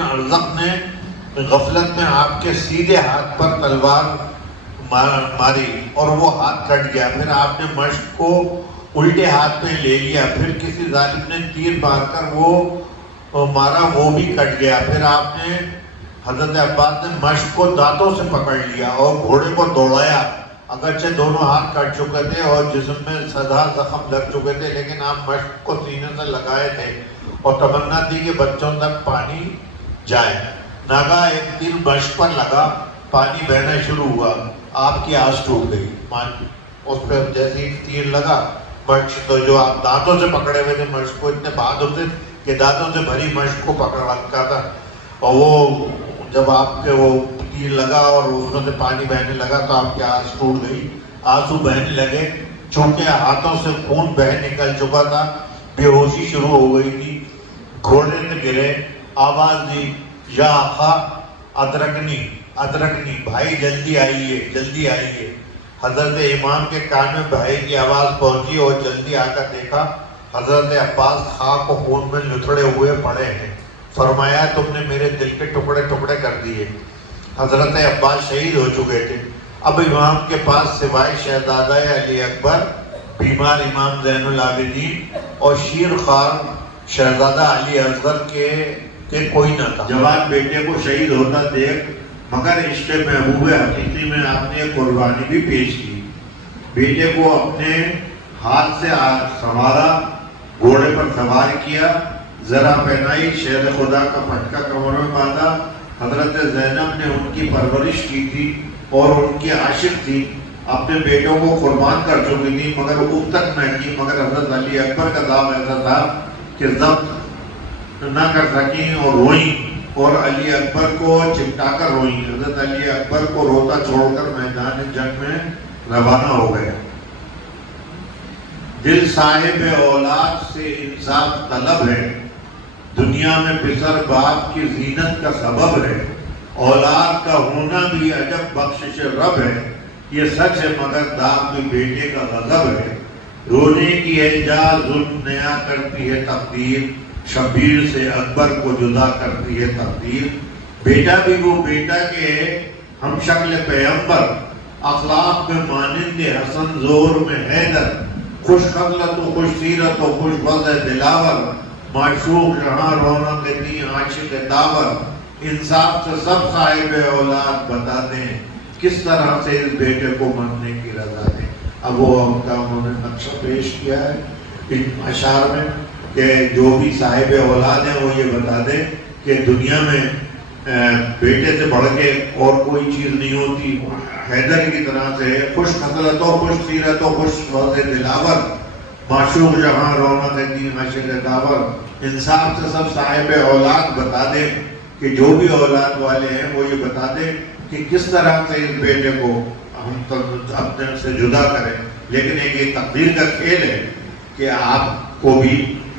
ارزق نے غفلت میں آپ کے سیدھے ہاتھ پر تلوار ماری اور وہ ہاتھ کٹ گیا. پھر آپ نے مشق کو الٹے ہاتھ میں لے لیا. پھر کسی ظالم نے تیر مار کر وہ مارا، وہ بھی کٹ گیا. پھر آپ نے حضرت عباس نے مشق کو دانتوں سے پکڑ لیا اور گھوڑے کو دوڑایا. اگرچہ دونوں ہاتھ کٹ چکے تھے اور جسم میں سدا زخم لگ چکے تھے، لیکن آپ مشق کو سینے سے لگائے تھے اور تمنا تھی کہ بچوں تک پانی جائے. ناگاہ ایک تیر مشق پر لگا، پانی بہنا شروع ہوا. آپ کی آس ٹوٹ گئی. اس پہ جیسے ہی تیر لگا، مشق تو جو آپ دانتوں سے پکڑے ہوئے تھے مشق کو، اتنے بہادر تھے کہ دانتوں سے بھری مشق کو پکڑ رکھا تھا، اور وہ جب آپ کے وہ تیر لگا اور اس میں سے پانی بہنے لگا تو آپ کی آس ٹوٹ گئی. آنسو بہنے لگے. چونکہ ہاتھوں سے خون بہ نکل چکا تھا، بے ہوشی شروع ہو گئی تھی. گھوڑے سے گرے، آواز دی، یا آقا ادرکنی ادرکنی، بھائی جلدی آئیے جلدی آئیے. حضرت امام کے کان میں بھائی کی آواز پہنچی اور جلدی آ کر دیکھا حضرت عباس خاک و خون میں لتھڑے ہوئے پڑے ہیں. فرمایا تم نے میرے دل کے ٹکڑے ٹکڑے کر دیے. حضرت عباس شہید ہو چکے تھے. اب امام کے پاس سوائے شہزادہ علی اکبر، بیمار امام زین العابدین اور شیر خوار شہزادہ علی اصغر کے کوئی نہ تھا. جوان بیٹے کو شہید ہوتا دیکھ مگر عشق محبوب حقیقی میں آپ نے قربانی بھی پیش کی. بیٹے کو اپنے ہاتھ سے سنوارا، گھوڑے پر سوار کیا، ذرا پہنائی، شیر خدا کا پٹکا کمر میں باندھا. حضرت زینب نے ان کی پرورش کی تھی اور ان کی عاشق تھی، اپنے بیٹوں کو قربان کر چکی تھی مگر اب تک نہ کی. مگر حضرت علی اکبر کا دعو ایسا تھا کہ ضبط نہ کر سکیں اور روئیں، اور علی اکبر کو چپٹا کر روئیں. حضرت علی اکبر کو روتا چھوڑ کر میدان جنگ میں روانہ ہو گئے. دل صاحب اولاد سے انصاف طلب ہے، دنیا میں پسر باپ کی زینت کا سبب ہے. اولاد کا ہونا بھی عجب بخشش رب ہے، یہ سچ ہے مگر داغ بھی بیٹے کا غضب ہے. رونے کی الجا ظلم نیا کرتی ہے تقدیر، شبیر سے اکبر کو جدا کرتی ہے تقدیر. بیٹا بھی وہ بیٹا کے ہم شکل پیغمبر، اخلاق میں مانند حسن زور میں حیدر. خوش خصلت و خوش سیرت و خوش وضع دلاور، معشوق جہاں رونق دی عاشق داور. انصاف سے سب صاحب اولاد بتا دیں، کس طرح سے اس بیٹے کو مرنے کی رضا دیں. اب وہ ان کا انہوں نے نقشہ پیش کیا ہے ان اشعار میں کہ جو بھی صاحب اولاد ہیں وہ یہ بتا دیں کہ دنیا میں بیٹے سے بڑھ کے اور کوئی چیز نہیں ہوتی. حیدر کی طرح سے خوش خصلت و خوش سیرت و خوش وضع دلاور، معشوق جہاں رونق دی عاشق داور. انصاف سے سب صاحب اولاد بتا دیں کہ جو بھی اولاد والے ہیں وہ یہ بتا دیں کہ کس طرح سے اس بیٹے کو ہم اپنے سے جدا کریں. لیکن ایک یہ تقدیر کا کھیل ہے کہ آپ کو بھی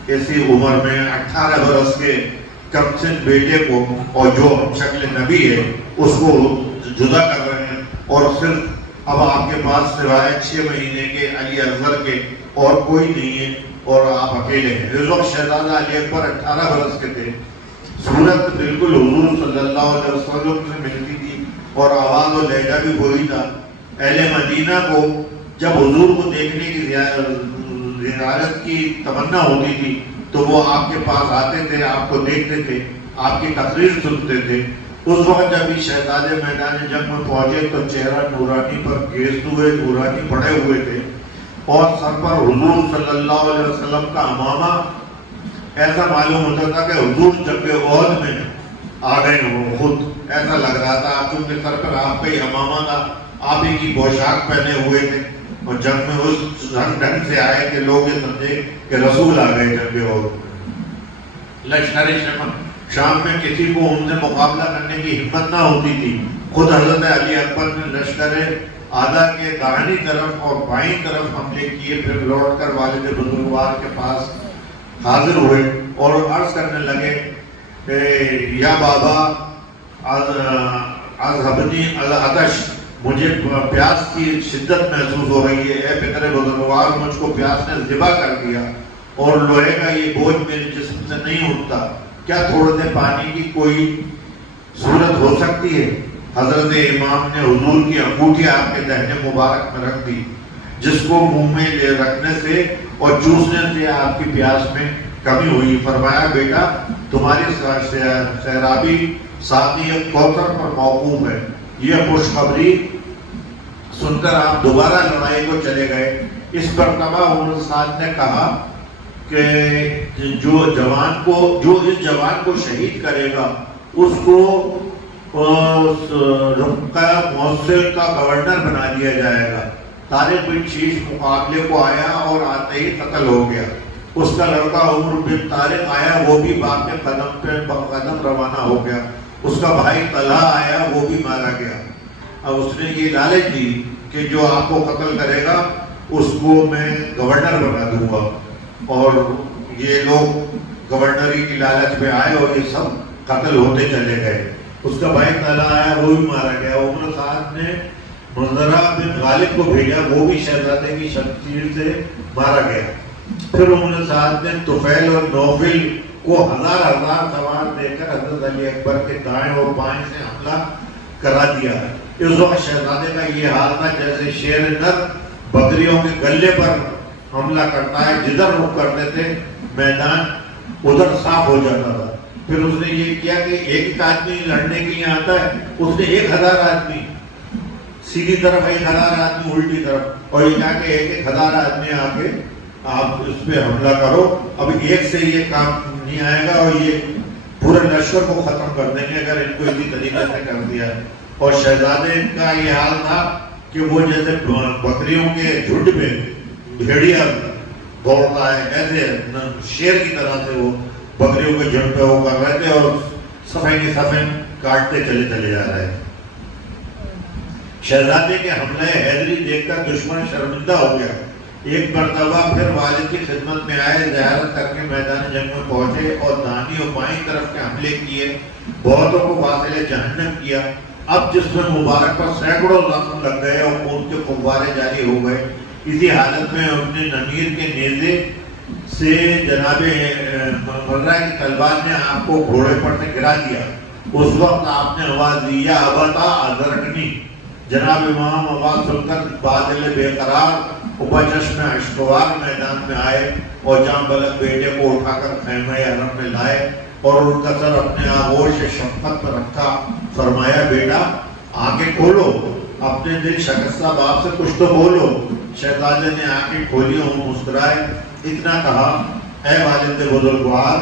ایسی عمر میں 18 برس کے کم سن بیٹے کو اور جو ہم شکل نبی ہے اس کو جدا کر رہے ہیں، اور صرف اب آپ کے پاس سوائے 6 مہینے کے علی اصغر کے اور کوئی نہیں ہے اور آپ اکیلے ہیں. اس وقت شہزادہ علی اکبر 18 برس کے تھے. صورت بالکل حضور صلی اللہ علیہ وسلم سے ملتی تھی اور آواز و لہجہ بھی وہی تھا. اہل مدینہ کو جب حضور کو دیکھنے کی زیارت کی تمنا ہوتی تھی تو وہ آپ کے پاس آتے تھے، آپ کو دیکھتے تھے، آپ کی تقریر سنتے تھے. اس وقت جب یہ شہزادے میدان جنگ میں پہنچے تو چہرہ نورانی پر گیستے ہوئے نورانی پڑے ہوئے تھے اور سر پر حضور صلی اللہ علیہ وسلم کا امامہ ایسا معلوم ہوتا تھا کہ حضور جنگ احد میں آ گئے ہوں. خود ایسا لگ رہا تھا کیونکہ سر پر آپ کا ہی امامہ تھا، آپ ہی کی پوشاک پہنے ہوئے تھے اور جنگ میں اس ڈھنگ سے آئے کہ لوگ یہ سمجھے کہ رسول آ گئے جنگ احد. لشکر شام میں کسی کو ان سے مقابلہ کرنے کی ہمت نہ ہوتی تھی. خود حضرت علی اکبر نے لشکر آدھا کے داہنی طرف اور بائیں طرف حملے کیے، پھر لوٹ کر والد بزرگوار کے پاس حاضر ہوئے اور عرض کرنے لگے یا بابا اذهبني العطش، مجھے پیاس کی شدت محسوس ہو رہی ہے. اے پدر بزرگوار، مجھ کو پیاس نے ذبح کر دیا اور لوہے کا یہ بوجھ میرے جسم سے نہیں اٹھتا. کیا تھوڑے پانی کی کوئی صورت ہو سکتی ہے؟ حضرت امام نے حضور کی انگوٹھی آپ کے دہنے مبارک میں رکھ دی، جس کو منہ میں لے رکھنے سے اور چوسنے سے آپ کی پیاس میں کمی ہوئی۔ فرمایا بیٹا تمہاری سیرابی ساقی کوثر پر موقوف ہے۔ یہ خوشخبری سن کر آپ دوبارہ لڑائی کو چلے گئے۔ اس مرتبہ عمر سعد نے کہا کہ جو اس جوان کو شہید کرے گا اس کو رقہ موصل کا گورنر بنا دیا جائے گا۔ طارق بن شیش مقابلے کو آیا اور آتے ہی قتل ہو گیا۔ اس کا لڑکا عمر بن طارق آیا، وہ بھی باپ کے قدم پہ قدم روانہ ہو گیا۔ اس کا بھائی طلحہ آیا، وہ بھی مارا گیا۔ اب اس نے یہ لالچ دی کہ جو آپ کو قتل کرے گا اس کو میں گورنر بنا دوں گا، اور یہ لوگ گورنری کی لالچ میں آئے اور یہ سب قتل ہوتے چلے گئے۔ اس کا بھائی طلحہ آیا، وہ بھی مارا گیا۔ عمر سعد نے منظرہ بن غالب کو بھیجا، وہ بھی شہزادے کی شمشیر سے مارا گیا۔ پھر عمر سعد نے طفیل اور نوفل کو ہزار سوار دے کر حضرت علی اکبر کے دائیں اور بائیں سے حملہ کرا دیا۔ اس وقت شہزادے کا یہ حال تھا جیسے شیر نر بکریوں کے گلے پر حملہ کرتا ہے، جدھر رخ کرتے تھے میدان ادھر صاف ہو جاتا تھا۔ پھر اس نے یہ کیا کہ ایک آدمی لڑنے کے لیے آتا ہے، اس نے 1000 آدمی سیدھی طرف، 1000 آدمی الٹی طرف، اور یہ کہا کہ 1000 آدمی آ کے آپ اس پہ حملہ کرو۔ اب ایک سے یہ کام نہیں آئے گا اور یہ پورے لشکر کو ختم کر دیں گے اگر ان کو اسی طریقے سے کر دیا۔ اور شہزادے کا یہ حال تھا کہ وہ جیسے بکریوں کے جھنڈ میں بھیڑیا دوڑتا ہے، ایسے شیر کی طرح سے وہ بکریوں کے جھنڈ پہ وہ کر رہے تھے اور صفحے کی صفحے کاٹتے چلے جا رہے ہیں۔ شہزادے کے حملے حیدری دیکھ کر دشمن شرمندہ ہو گیا۔ ایک مرتبہ پھر والد کی خدمت میں آئے، زیارت کر کے میدان جنگ میں پہنچے اور دانی اور بائیں طرف کے حملے کیے، بہتوں کو واصل جہنم کیا۔ اب جسم مبارک پر سینکڑوں زخم لگ گئے اور خون کے فوارے جاری ہو گئے۔ اسی حالت میں اپنے نمیر کے نیزے سے جناب مرہ کی تلوار نے آپ کو گھوڑے پر سے گرا دیا۔ اس وقت آپ نے آواز دی، یا ابتا ادرکنی۔ جناب امام آواز سن کر بادل بے قرار چشم اشکوار میدان میں آئے اور جام بلک بیٹے کو اٹھا کر خیمہ حرم میں لائے اور ان کا سر اپنے آغوش شفقت پر رکھا۔ فرمایا بیٹا آنکھیں کھولو، اپنے دل شکستہ باپ سے کچھ تو بولو۔ شہزادے نے آنکھیں کھولی اور مسکرائے، اتنا کہا، اے والد بزرگوار،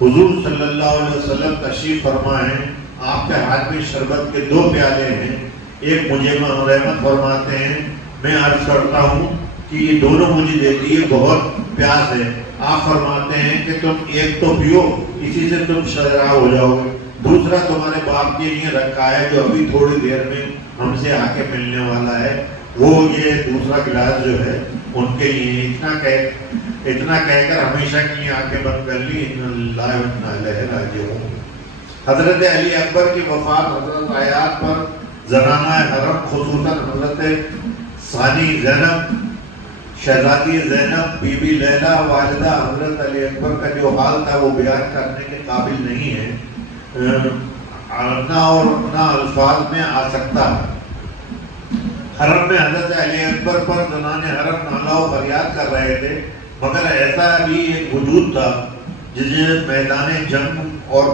حضور صلی اللہ علیہ وسلم تشریف فرما ہیں، آپ کے ہاتھ میں شربت کے 2 پیالے ہیں، ایک مجھے رحمت فرماتے ہیں، میں عرض کرتا ہوں کہ یہ دونوں مجھے دے دیے، بہت پیاس ہے۔ آپ فرماتے ہیں کہ تم ایک تو پیو، اسی سے تم شراب ہو جاؤ گے، دوسرا تمہارے باپ کے لیے رکھا ہے جو ابھی تھوڑی دیر میں ہم سے آ کے ملنے والا ہے، وہ یہ دوسرا گلاس جو ہے ان کے لیے۔ اتنا کہہ کر ہمیشہ کی آنکھیں بند کر لی۔ ان اللہ و انا الیہ راجعون۔ حضرت علی اکبر کی وفات حضرت آیات پر زنانہ حرم خصوصاً حضرت ثانی زینب، شہزادی زینب، بی بی لیلہ، والدہ حضرت علی اکبر کا جو حال تھا وہ بیان کرنے کے قابل نہیں ہے، نہ الفاظ میں آ سکتا ہے۔ حرم میں حضرت علی اکبر پر زنان حرم نالہ و فریاد کر رہے تھے، مگر ایسا بھی ایک وجود تھا جسے میدان جنگ اور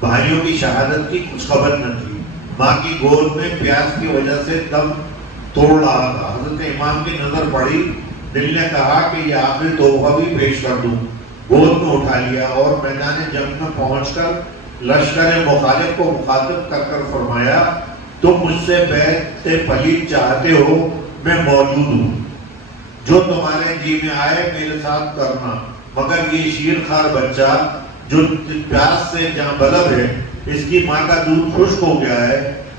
بھائیوں کی شہادت کی کچھ خبر نہ تھی۔ ماں کی گود میں پیاس کی وجہ سے دم توڑ رہا تھا۔ حضرت امام کی نظر پڑی، دل نے کہا کہ یہ آخری تحفہ بھی پیش کر دوں۔ گود میں اٹھا لیا اور میدان جنگ میں پہنچ کر لشکر مخالف کو مخاطب کر فرمایا، تم مجھ سے بیعت پلید چاہتے ہو، میں موجود ہوں، جو تمہارے جی میں آئے میرے ساتھ کرنا، مگر یہ شیرخوار بچہ جو پیاس سے جہاں بلب ہے، اس کی ماں کا دودھ خشک ہو گیا ہے،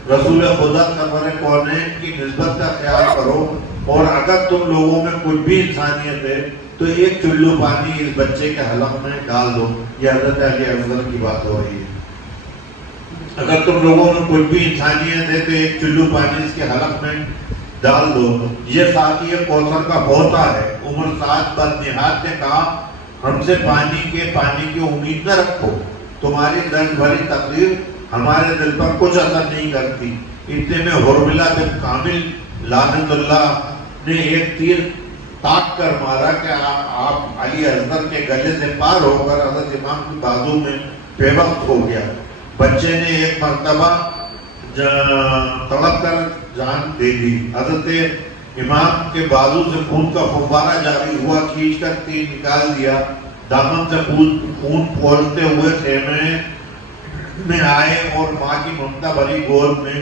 رسول خدا سرور کونین کی نسبت کا خیال کرو، اور اگر تم لوگوں میں کچھ بھی انسانیت ہے تو ایک چلو پانی اس بچے کے حلق میں ڈال دو۔ یہ حضرت علی اکبر کی بات ہو رہی ہے۔ اگر تم لوگوں میں کچھ بھی انسانیت ہے تو ایک چلو پانی اس کے حلق میں ڈال دو۔ یہ ساقی کوثر کا ہوتا ہے۔ عمر سعد بدنہاد نے کہا، ہم سے پانی کی امید نہ رکھو، تمہاری درد بھری تقریر ہمارے دل پر کچھ اثر نہیں کرتی۔ اتنے میں حرملہ بن کامل لعنت اللہ نے ایک تیر تاک کر مارا کہ آپ علی اصغر کے گلے سے پار ہو کر حضرت امام کی بازو میں بے وقت ہو گیا۔ بچے نے ایک مرتبہ تڑپ کر جان دے دی۔ حضرت امام کے بازو سے خون کا فوارہ جاری ہوا، کھینچ کر تیر نکال دیا۔ دامن سے خون پھولتے ہوئے خیمے میں آئے اور ماں کی ممتا بھری گود میں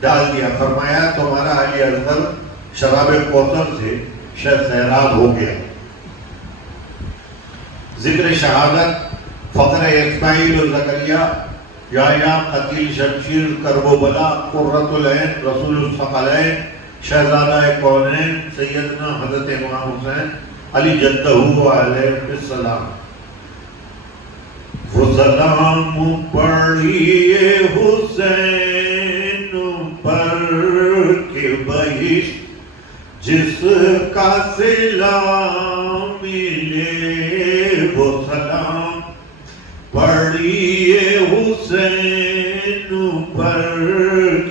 ڈال دیا۔ فرمایا تمہارا علی اصغر شراب کوثر سے سیراب ہو گیا۔ ذکر شہادت فخر اسماعیل و زکریا، یحییٰ قتیل شمشیر کرب و بلا، قرۃ العین رسول الثقلین، شہزادہ کونین سیدنا حضرت امام حسین علی جدہ علیہ السلام۔ وہ سلام پڑھیے حسین پر کہ بہشت جس کا صلہ ملے، وہ سلام پڑھیے حسین پر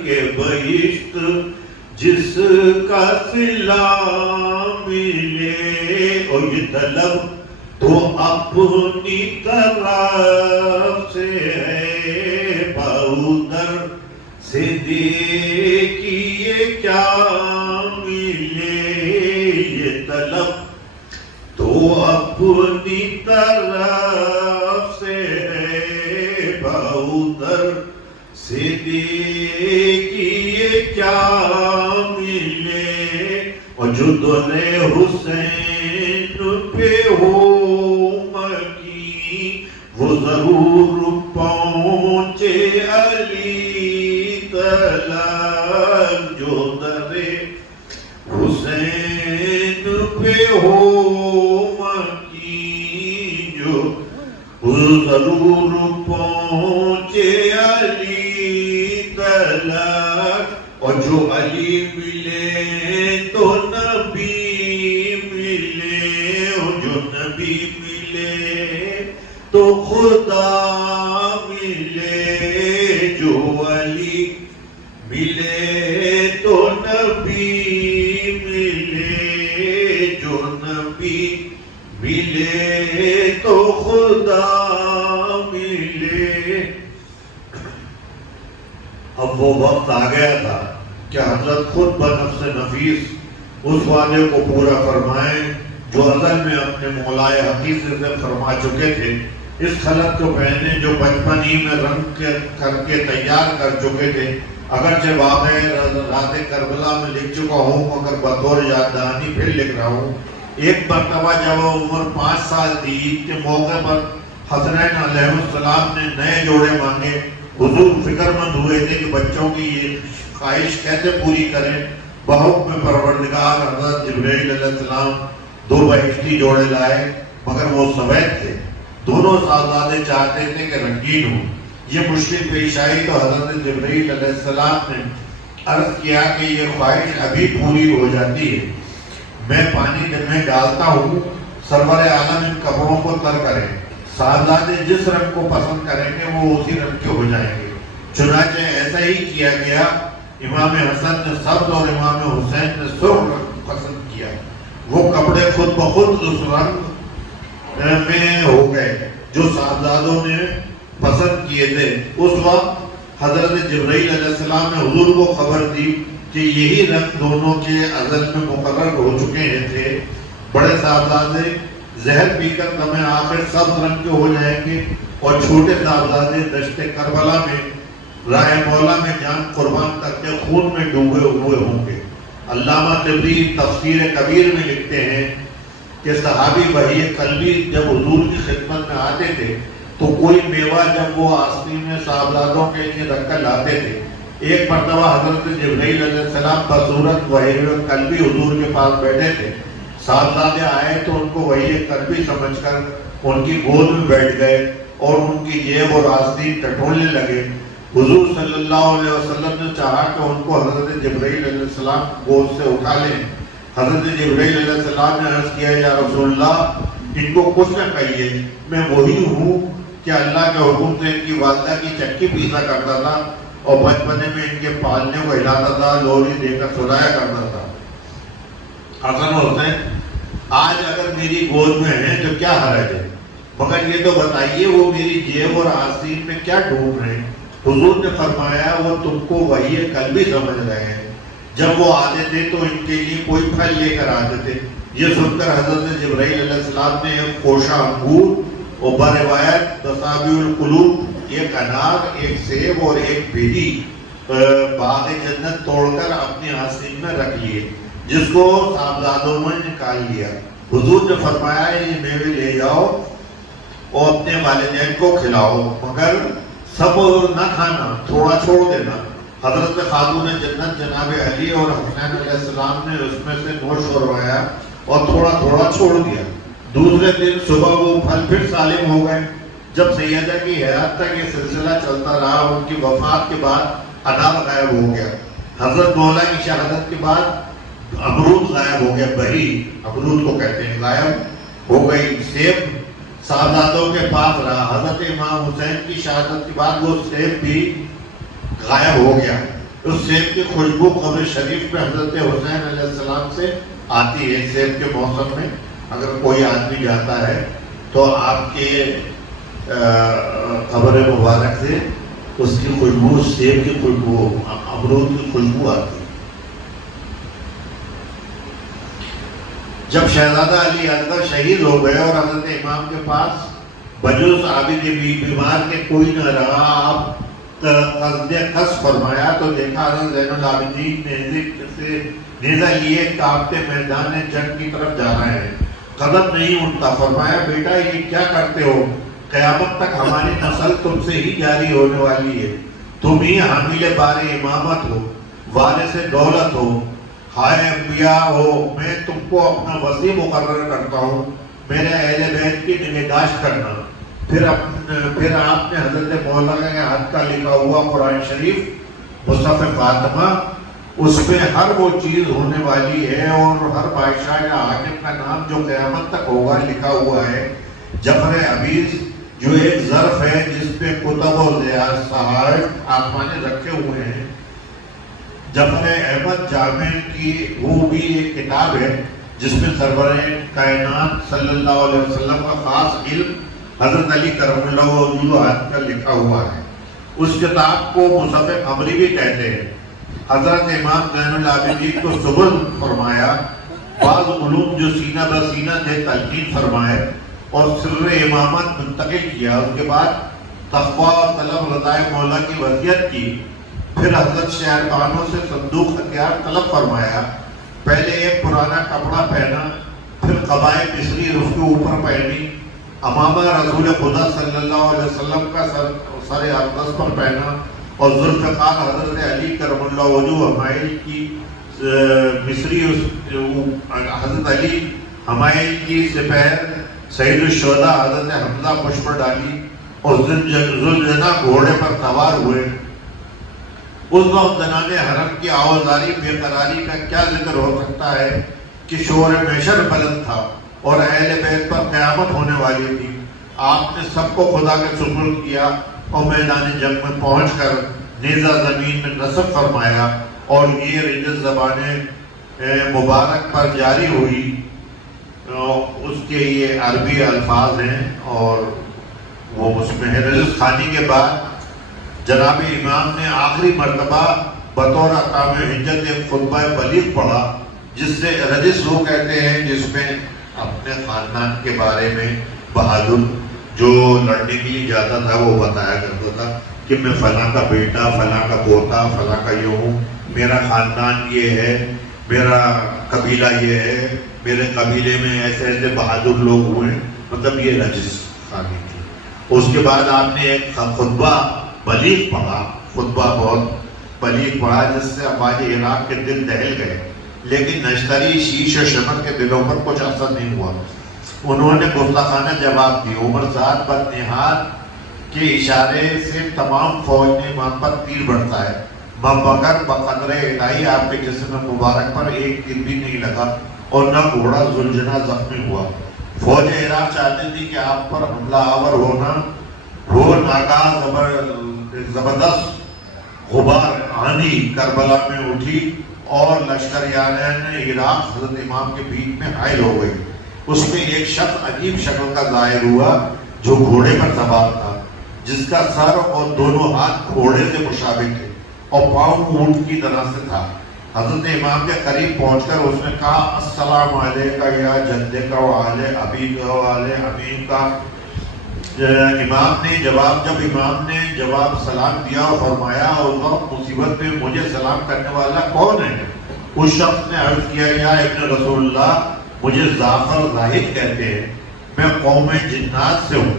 کہ بہشت جس کا صلہ ملے۔ اور یہ طلب تو اپنی طرف سے ہے، بہودر سے دیکھیے کیا ملے۔ یہ طلب تو اپنی طرف سے ہے، بہودر سے دیکھیے کیا ملے۔ اور جو دولے حسین پہ ہو مکی، وہ ضرور پہنچے علی تلک۔ جو درے حسین پہ ہو مکی، جو ضرور پہنچے علی تلک۔ اور جو علی ملے تو نبی ملے، اور جو نبی ملے تو خدا ملے۔ جو علی ملے تو نبی ملے، جو نبی ملے تو خدا ملے۔ اب وہ وقت آ گیا تھا کہ حضرت خود بنفس نفیس اس وعدے کو پورا فرمائیں جو ازل میں اپنے مولا حقیقی سے فرما چکے تھے۔ اس خلق کو پہنے جو بچپن ہی میں رنگ کر کے تیار کر چکے تھے۔ اگرچہ واقعہ رات کربلا میں لکھ چکا ہوں، مگر بطور یاد دہانی پھر لکھ رہا ہوں۔ ایک مرتبہ جب عمر 5 سال تھی، عید کے موقع پر حسنین علیہ السلام نے نئے جوڑے مانگے۔ حضور فکر مند ہوئے تھے کہ بچوں کی یہ خواہش کیسے پوری کریں۔ بحکم پروردگار حضرت جبرائیل علیہ السلام 2 بہشتی جوڑے لائے، مگر وہ سفید تھے۔ دونوں صاحبزادے چاہتے تھے کہ رنگین ہوں۔ یہ مشکل پیش آئی تو حضرت جبرائیل علیہ السلام نے عرض کیا کہ یہ خواہش ابھی پوری ہو جاتی ہے، میں پانی میں ڈالتا ہوں، سرور عالم ان کپڑوں کو تر کریں، صاحبزادے جس رنگ کو پسند کریں گے وہ اسی رنگ کے ہو جائیں گے۔ چنانچہ ایسا ہی کیا گیا۔ امام حسن نے سبز اور امام حسین نے سرخ رنگ پسند کیا۔ وہ کپڑے خود بخود اس رنگ میں ہو گئے جو صاحبزادوں نے پسند کیے تھے۔ اس وقت حضرت جبرائیل علیہ السلام نے حضور کو خبر دی کہ یہی رنگ دونوں کے ازل میں مقرر ہو چکے تھے۔ بڑے صاحبزادے زہر پی کر دم آخر سبز رنگ کے ہو جائیں گے، اور چھوٹے صاحبزادے دشت کربلا میں راہ مولا میں جان قربان کر کے خون میں ڈوبے ہوئے ہوں گے۔ علامہ طبری تفسیر کبیر میں لکھتے ہیں کہ صحابی وحی قلبی جب حضور کی خدمت میں آتے تھے تو کوئی میوہ جب وہ آستین میں صاحبزادوں کے لیے رکھ کر لاتے تھے۔ ایک مرتبہ حضرت جبرائیل علیہ السلام بصورت وحی قلبی حضور کے پاس بیٹھے تھے۔ صاحبزادے آئے تو ان کو وحی قلبی سمجھ کر ان کی گود میں بیٹھ گئے اور ان کی جیب اور آستین ٹٹولنے لگے۔ حضور صلی اللہ علیہ وسلم نے چاہا کہ ان کو حضرت جبرائیل علیہ السلام گود سے اٹھا لیں۔ حضرت جبرائیل علیہ السلام نے عرض کیا یا رسول اللہ ان کو کچھ نہ کہیے، میں وہی ہوں کہ اللہ کے حکم سے ان کی والدہ کی چکی پیسا کرتا تھا اور بچپنے میں ان کے پالنے کو ہلاتا تھا، لوری دے کر سلایا کرتا تھا۔ حسن و حسین آج اگر میری گود میں ہیں تو کیا حرج ہے، مگر یہ تو بتائیے وہ میری جیب اور آستین میں کیا ڈھونڈ رہے ہیں؟ حضور نے فرمایا وہ تم کو وحی کل بھی سمجھ رہے ہیں، جب وہ آتے تھے تو ان کے لیے کوئی پھل لے کر آتے تھے۔ یہ سن کر حضرت جبرائیل علیہ السلام نے ایک کوشہ انگور اور بروایت تصابیح القلوب ایک انار، ایک سیب اور ایک بھیڑی باغ جنت توڑ کر اپنی آستین میں رکھ لیے، جس کو صاحبزادوں میں نکال لیا۔ حضور نے فرمایا یہ میوے لے جاؤ اور اپنے والدین کو کھلاؤ، مگر سب نہ کھانا، تھوڑا چھوڑ دینا۔ حضرت خاتون جنت جناب علی اور حسین علیہ السلام نے اس میں سے نوش فرمایا اور تھوڑا تھوڑا چھوڑ دیا۔ دوسرے دن صبح وہ پھل پھر سالم ہو گئے۔ جب سیدہ کی حیات تک یہ سلسلہ چلتا رہا، ان کی وفات کے بعد انار غائب ہو گیا۔ حضرت مولا کی شہادت کے بعد امرود غائب ہو گیا، بری امرود کو کہتے ہیں، غائب ہو گئی۔ سیب صاحبزادوں کے پاس رہا۔ حضرت امام حسین کی شہادت کے بعد وہ سیب بھی غائب ہو گیا۔ اس سیب کی خوشبو قبر شریف میں حضرت حسین علیہ السلام سے آتی ہے۔ سیب کے موسم میں اگر کوئی آدمی جاتا ہے تو آپ کے قبر مبارک سے اس کی خوشبو، سیب کی خوشبو، امرود کی خوشبو آتی ہے۔ جب شہزادہ علی اکبر شہید ہو گئے اور حضرت امام کے پاس بجوز عابد بیمار کے کوئی نہ رہا، آپ قصد خس فرمایا تو دیکھا حضرت زین العابدین نیزہ لیے کانپتے میدان جنگ کی طرف جا رہے ہیں، قدم نہیں اٹھتا۔ فرمایا بیٹا یہ کیا کرتے ہو؟ قیامت تک ہماری نسل تم سے ہی جاری ہونے والی ہے، تم ہی حامل بار امامت ہو، وارث دولت ہو، ہائے انبیاء ہو، میں تم کو اپنا وصی مقرر کرتا ہوں، میرے اہل بیت کی نگہداشت کرنا۔ پھر آپ نے حضرت مولا کے ہاتھ کا لکھا ہوا قرآن شریف مصحف فاطمہ، اس میں ہر وہ چیز ہونے والی ہے اور ہر بادشاہ یا حاکم کا نام جو قیامت تک ہوگا لکھا ہوا ہے۔ جفر عبیس جو ایک ظرف ہے جس پہ کتب و صحائف آسمانے رکھے ہوئے ہیں۔ جفر احمد جامع کی وہ بھی ایک کتاب ہے جس میں سرور کائنات صلی اللہ علیہ وسلم کا خاص علم حضرت علی کرم اللہ وجہہ کا لکھا ہوا ہے۔ اس کتاب کو مصحف قمری بھی کہتے ہیں۔ حضرت امام زین العابدین کو سبل فرمایا، بعض علوم جو سینہ بہ سینہ تھے تلقین فرمائے اور سر امامت منتقل کیا۔ اس کے بعد تقویٰ طلب رضائے مولا کی وصیت کی۔ پھر حضرت شہربانوں سے صندوق ہتھیار طلب فرمایا۔ پہلے ایک پرانا کپڑا پہنا، پھر قبائے مصری اس کے اوپر پہنی، امامہ رسول خدا صلی اللہ علیہ وسلم کا سر اقدس پر پہنا اور ذوالفقار حضرت علی کرم اللہ وجہہ حمائل کی مصری حضرت علی حمائل کی سپہر سید الشہداء حضرت حمزہ مجھ پر ڈالی اور ذوالجناح گھوڑے پر سوار ہوئے۔ اس وقت زنان حرم کی آوازاری بے قراری کا کیا ذکر ہو سکتا ہے کہ شور محشر بلند تھا اور اہل بیت پر قیامت ہونے والی تھی۔ آپ نے سب کو خدا کے سپرد کیا اور میدان جنگ میں پہنچ کر نیزہ زمین میں نصب فرمایا اور یہ رجز زبان مبارک پر جاری ہوئی۔ اس کے یہ عربی الفاظ ہیں اور وہ اس میں ہے۔ رجز خانی کے بعد جناب امام نے آخری مرتبہ بطور اقام حجت ایک خطبہ بلیغ پڑھا، جس سے رجس وہ کہتے ہیں جس میں اپنے خاندان کے بارے میں بہادر جو لڑنے کے لیے جاتا تھا وہ بتایا کرتا تھا کہ میں فلاں کا بیٹا، فلاں کا پوتا، فلاں کا یہ ہوں، میرا خاندان یہ ہے، میرا قبیلہ یہ ہے، میرے قبیلے میں ایسے ایسے بہادر لوگ ہوئے، مطلب یہ رجس خانی تھی۔ اس کے بعد آپ نے ایک خطبہ بلیغ پڑھا، خطبہ بہت بلیغ پڑھا جس سے افواج عراق کے دل دہل گئے، لیکن نشتری شیش و شمر کے دلوں پر کچھ اثر نہیں ہوا۔ انہوں نے گستاخانہ جواب دی۔ عمر سعد بدنہاد کے اشارے سے تمام فوج نے امام پر تیر بڑھتا ہے، مگر بقدر الہی آپ کے جسم مبارک پر ایک تیر بھی نہیں لگا اور نہ گھوڑا ذوالجناح زخمی ہوا۔ فوج عراق چاہتی تھی کہ آپ پر حملہ آور ہونا وہ ناگہاں زبردست غبار آندھی کربلا میں اٹھی اور لشکریان عراق حضرت امام کے بیچ میں حائل ہو گئی. اس میں ایک شخص عجیب شکل کا ظاہر ہوا جو گھوڑے پر سوار تھا، جس کا سر اور دونوں ہاتھ گھوڑے سے مشابہ تھے اور پاؤں اونٹ کی طرح سے تھا. حضرت امام کے قریب پہنچ کر اس نے کہا السلام علیکہ یا جدے کا وعلے ابی کا وعلے امین کا. جب امام نے جواب سلام دیا اور فرمایا اور مصیبت میں مجھے سلام کرنے والا کون ہے؟ اس شخص نے عرض کیا یا ابن رسول اللہ، مجھے جعفر زاہد کہتے ہیں، میں قوم جنات سے ہوں.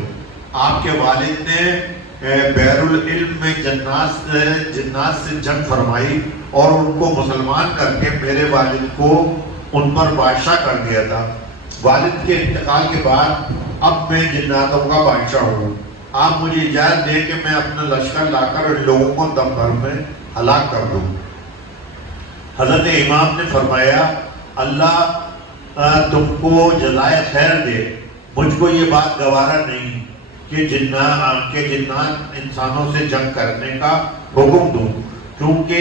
آپ کے والد نے بیر العلم میں جنات سے جنگ فرمائی اور ان کو مسلمان کر کے میرے والد کو ان پر بادشاہ کر دیا تھا. والد کے انتقال کے بعد اب میں جناتوں کا بادشاہ ہوں. آپ مجھے اجازت دیں کہ میں اپنا لشکر لا کر ان لوگوں کو دم بھر میں ہلاک کر دوں. حضرت امام نے فرمایا اللہ تم کو جزائے خیر دے، مجھ کو یہ بات گوارا نہیں کہ جنات انسانوں سے جنگ کرنے کا حکم دوں، کیونکہ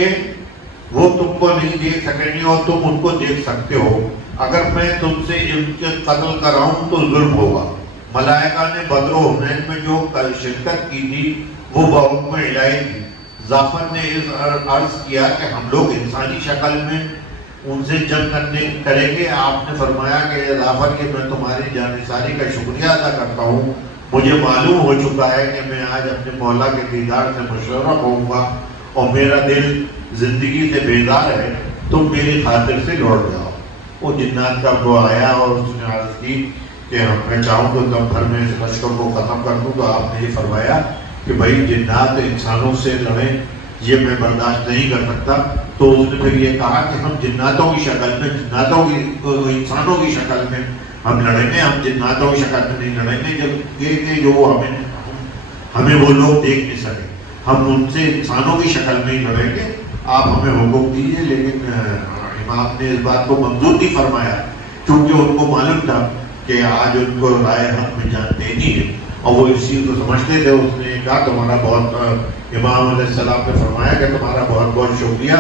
وہ تم کو نہیں دیکھ سکیں گے اور تم ان کو دیکھ سکتے ہو. اگر میں تم سے ان کے قتل کراؤں تو ظلم ہوگا. ملائکہ نے بدر و حنین میں جو شرکت کی تھی وہ بحکم الہی تھی. جعفر نے اس عرض کیا کہ ہم لوگ انسانی شکل میں ان سے جنگ کریں گے. آپ نے فرمایا کہ جعفر کہ میں تمہاری جانثاری کا شکریہ ادا کرتا ہوں. مجھے معلوم ہو چکا ہے کہ میں آج اپنے مولا کے دیدار سے مشرف ہوں گا اور میرا دل زندگی سے بیدار ہے. تم میری خاطر سے لوٹ جاؤ. وہ جنات کا وہ آیا اور اس نے عرض کی کہ میں چاہوں تو دم بھر میں اس لشکر کو ختم کر دوں. تو آپ نے یہ فرمایا کہ بھائی جنات انسانوں سے لڑیں یہ میں برداشت نہیں کر سکتا. تو اس نے پھر یہ کہا کہ ہم جناتوں کی شکل میں انسانوں کی شکل میں ہم لڑیں گے، ہم جناتوں کی شکل میں نہیں لڑیں گے کہ جو ہمیں وہ لوگ دیکھ نہیں سکے. ہم ان سے انسانوں کی شکل میں ہی لڑیں گے. آپ ہمیں حکم دیجیے. لیکن امام نے اس بات کو منظور نہیں فرمایا کیونکہ ان کو معلوم تھا کہ آج ان کو رائے حق میں جان دینی ہے اور وہ اس چیز کو سمجھتے تھے. اس نے کہا تمہارا بہت امام علیہ السلام نے فرمایا کہ تمہارا بہت بہت شکریہ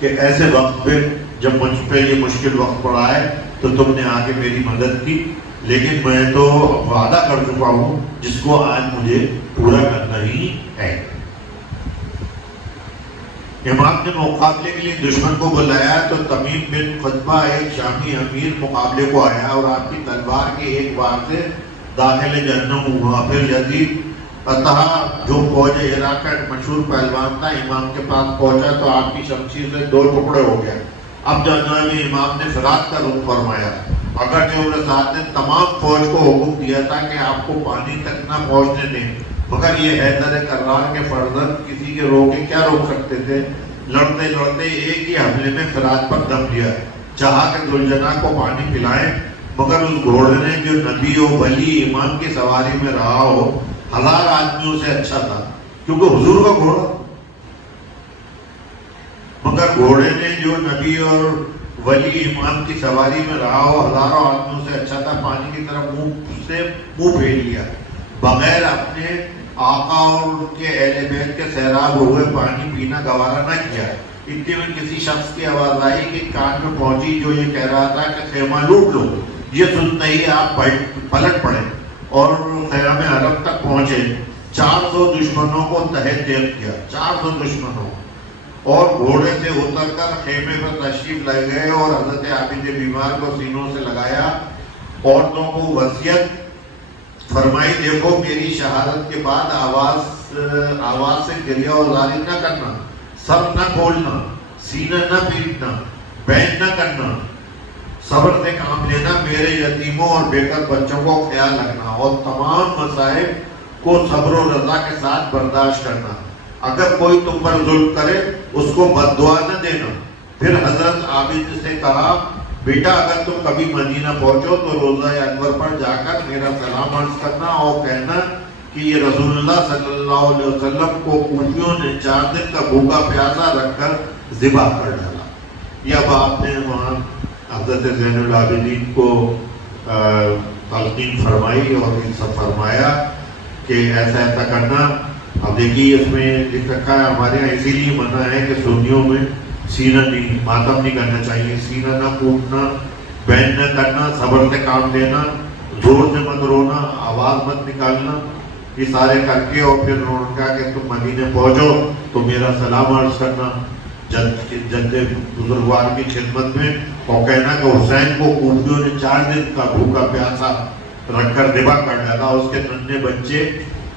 کہ ایسے وقت پہ جب مجھ پہ یہ مشکل وقت پڑا ہے تو تم نے آ کے میری مدد کی. لیکن میں تو وعدہ کر چکا ہوں جس کو آج مجھے پورا کرنا ہی ہے. امام نے مقابلے کے لیے دشمن کو بلایا تو تمیم بن خطبہ ایک شامی امیر مقابلے کو آیا اور آپ کی تلوار کے ایک بار سے داخل جہنم ہوا. پھر یزید فتح جو فوج عراق کا ایک مشہور پہلوان تھا امام کے پاس پہنچا تو آپ کی شمشیر سے 2 ٹکڑے ہو گئے. اب جناب امام نے فرات کا رخ فرمایا. اگرچہ انہوں نے ساتھ نے تمام فوج کو حکم دیا تھا کہ آپ کو پانی تک نہ پہنچنے دیں، مگر یہ حیدر کرار کے فرزند کسی کے روکے کیا روک سکتے تھے. لڑتے لڑتے ایک ہی حملے میں فرات پر دم لیا. چاہا کہ ذوالجناح کو پانی پلائیں مگر اس گھوڑے نے جو نبی و ولی امام کی سواری میں رہا ہو 1000 آدمیوں سے اچھا تھا، کیونکہ حضور کا گھوڑا. مگر گھوڑے نے جو نبی اور ولی امام کی سواری میں رہا ہو 1000 آدمیوں سے اچھا تھا. پانی کی طرف منہ پھیر لیا بغیر اپنے آقا اور ان کے اہل بیت کے سیراب ہوئے پانی پینا گوارا نہ کیا. اتنے میں کسی شخص کی آواز آئی کہ کان میں پہنچی جو یہ کہہ رہا تھا کہ خیمہ لوٹ لو. یہ سنتے ہی آپ پلٹ پڑے اور خیام عرب تک پہنچے. 400 دشمنوں کو تحت دیکھ کیا. 400 دشمنوں اور گھوڑے سے اتر کر خیمے پر تشریف لے گئے اور حضرت عابد بیمار کو سینوں سے لگایا. عورتوں کو وصیت فرمائی دیکھو میری شہادت کے بعد آواز سے گریہ وزاری نہ کرنا، سر نہ کھولنا، سینہ نہ پیٹنا، بین نہ کرنا، صبر سے کام لینا، میرے یتیموں اور بیکر بچوں کو خیال رکھنا اور تمام مصائب کو صبر و رضا کے ساتھ برداشت کرنا. اگر کوئی تم پر ظلم کرے اس کو بد دعا نہ دینا. پھر حضرت عابد سے کہا بیٹا اگر تم کبھی مدینہ پہنچو تو روضہ انور پر جا کر میرا سلام عرض کرنا اور کہنا کہ یہ رسول اللہ صلی اللہ علیہ وسلم کو کوفیوں نے 4 دن کا بھوکا پیاسا رکھ کر ذبح کر ڈالا. یہ اب آپ نے وہاں حضرت زین العابدین کو تلقین فرمائی اور ان سب فرمایا کہ ایسا ایسا کرنا. اب دیکھیے اس میں لکھ رکھا ہے ہمارے یہاں اسی لیے منع ہے کہ سنیوں میں سینہ نہیں، ماتم نہیں کرنا چاہیے، سینہ نہ کوٹنا، بین نہ کرنا، صبر سے کام لینا، زور سے مت رونا، آواز مت نکالنا. یہ سارے کر کے اور پھر انہوں نے کہا کہ تم مدینے پہنچو تو میرا سلام عرض کرنا جد بزرگوار کی خدمت میں، اور کہنا کہ حسین کو کوفیوں نے 4 دن کا بھوکا پیاسا رکھ کر ذبح کر ڈالا. اس کے ننھے بچے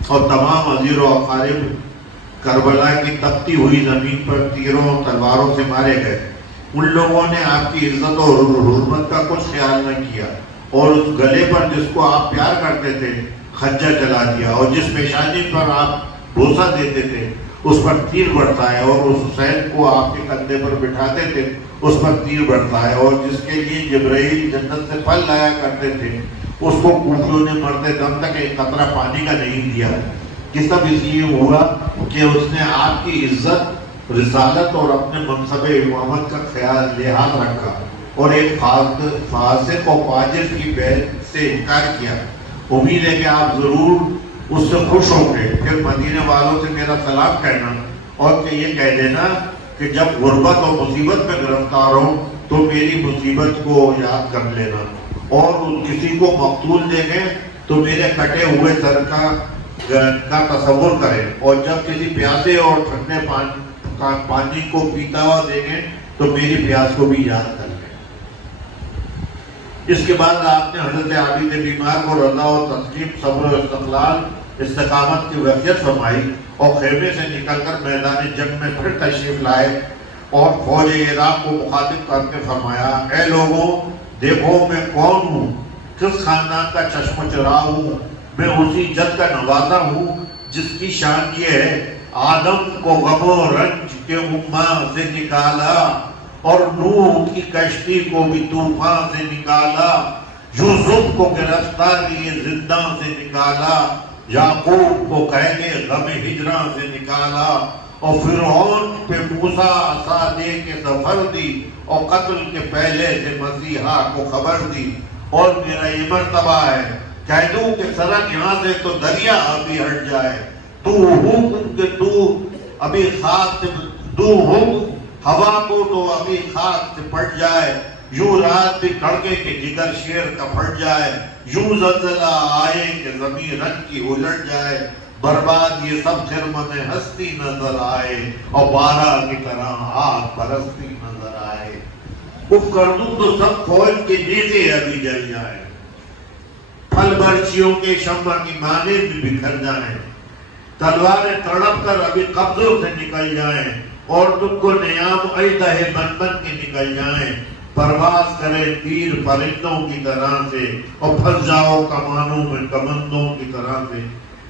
اور تمام عزیر و اقارب کربلا کی تپتی ہوئی زمین پر تیروں اور تلواروں سے مارے گئے. ان لوگوں نے آپ کی عزت اور حرمت کا کچھ خیال نہ کیا، اور اس گلے پر جس کو آپ پیار کرتے تھے خنجر چلا دیا، اور جس پیشانی پر آپ بوسہ دیتے تھے اس پر تیر بڑھتا ہے، اور اس حسین کو آپ کے کندھے پر بٹھاتے تھے اس پر تیر بڑھتا ہے، اور جس کے لیے جبرائیل جنت سے پھل لایا کرتے تھے اس کو کوفیوں نے مرتے دم تک ایک قطرہ پانی کا نہیں دیا. یہ سب اس لیے ہوا کہ اس نے آپ کی عزت، رسالت اور اپنے منصب امامت کا خیال لحاظ رکھا، اور ایک فاسق و فاجر کی بیعت سے انکار کیا. امید ہے کہ آپ ضرور اس سے خوش ہوں گے. پھر مدینے والوں سے میرا سلام کہنا، اور کہ یہ کہہ دینا کہ جب غربت اور مصیبت میں گرفتار ہوں تو میری مصیبت کو یاد کر لینا، اور کسی کو مقتول دیکھیں تو میرے کٹے ہوئے سر کا تصور کریں، اور جب کسی پیاسے اور ٹھنڈے پانی کو پیتا ہوا دیکھیں تو میری پیاس کو بھی یاد کر لیں. اس کے بعد آپ نے حضرت عابد بیمار کو رضا و تسلیم، صبر و استقلال، استقامت کی وصیت فرمائی، اور خیمے سے نکل کر میدان جنگ میں پھر تشریف لائے، اور فوج عراق کو مخاطب کر کے فرمایا، اے لوگوں دیکھو میں کون ہوں، کس خاندان کا چشم چراغ ہوں. میں اسی جد کا نوازا ہوں جس کی شان یہ ہے، آدم کو غم و رنج کے اماں سے نکالا، اور نوح کی کشتی کو بھی طوفان سے نکالا، یوسف کو گرفتاری زندان سے نکالا، یعقوب کو قید غم ہجراں سے نکالا، اور فرعون پہ موسیٰ عصا دے کے سفر دی، اور قتل کے پہلے سے مسیحا کو خبر دی. اور میرا یہ مرتبہ ہے کہہ دوں کہ سرک یہاں سے تو دریا ابھی ہٹ جائے، تو حکم کہ تو ابھی خاک سے دو حکم ہوا کو تو ابھی خاک سے پٹ جائے، یوں رات بھی کڑکے کے جگر شیر کا پھٹ جائے، یوں زلزلہ آئے کہ زمین رنگ کی الٹ جائے، برباد یہ سب خرمن ہستی نظر آئے، اور بارہ کی طرح آگ برستی نظر آئے. اف کر دوں تو سب فوج کے نیزے ابھی جل جائے، پھل برچیوں کے شمع کی مانے بھی بکھر جائیں، تلواریں تڑپ کر ابھی قبضوں سے نکل جائیں، اور تم کو نیام اژدہے بن بن کے نکل جائیں. پرواز کرے تیر پرندوں کی طرح سے، اور پھنس جاؤ کمانوں میں کمندوں کی طرح سے.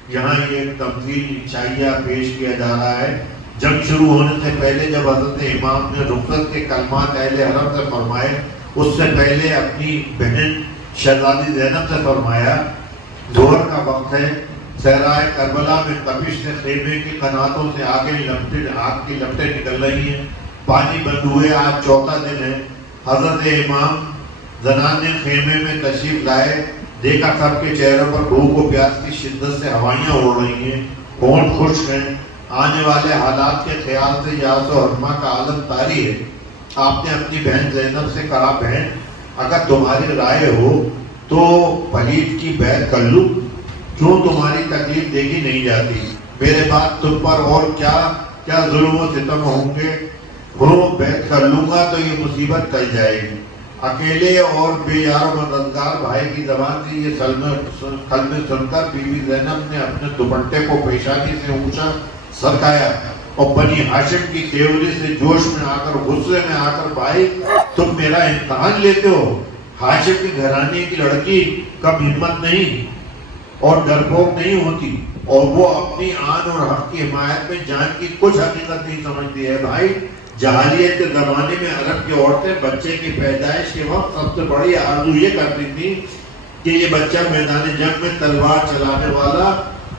یہاں یہ ایک تمثیل شائعہ پیش کیا جا رہا ہے. جنگ شروع ہونے سے پہلے جب حضرت امام نے رخصت کے کلمات اہل حرم سے فرمائے، اس سے پہلے اپنی بہن شہزادی زینب سے فرمایا، ظہر کا وقت ہے، صحرائے کربلا میں تپش سے خیمے کی قناتوں سے آگ کی لپٹیں نکل رہی ہیں، پانی بند ہوئے، آج چوتھا دن ہے. حضرت امام زنان نے خیمے میں تشریف لائے، دیکھا سب کے چہروں پر بھوک و پیاس کی شدت سے ہوائیاں اڑ رہی ہیں، ہونٹ خشک ہیں. آنے والے حالات کے خیال سے یاس و حرمہ کا عالم طاری ہے. آپ نے اپنی بہن زینب سے کہا، بہن اگر تمہاری رائے ہو تو پلید کی بیعت کر لوں، کیوں تمہاری تکلیف دیکھی نہیں جاتی؟ میرے بعد تم پر اور کیا ظلم و ستم ہوں گے، بیعت کر لوں گا تو یہ مصیبت ٹل جائے گی. اکیلے اور بے یار و مددگار بھائی کی زبان سے یہ کلمے سن کر بی بی زینب نے اپنے دوپٹے کو پیشانی سے اونچا سرکایا، اور بنی ہاشم کی تیوری سے جوش میں آ کر، غصے میں آ کر، بھائی تم میرا امتحان لیتے ہو؟ ہاشم کی گھرانے کی لڑکی کم ہمت نہیں اور ڈرپوک نہیں ہوتی، اور وہ اپنی آن اور حق کی حمایت میں جان کی کچھ حقیقت نہیں سمجھتی ہے. بھائی جاہلیت کے زمانے میں عرب کی عورتیں بچے کی پیدائش کے وقت سب سے بڑی آرزو یہ کرتی تھی کہ یہ بچہ میدان جنگ میں تلوار چلانے والا،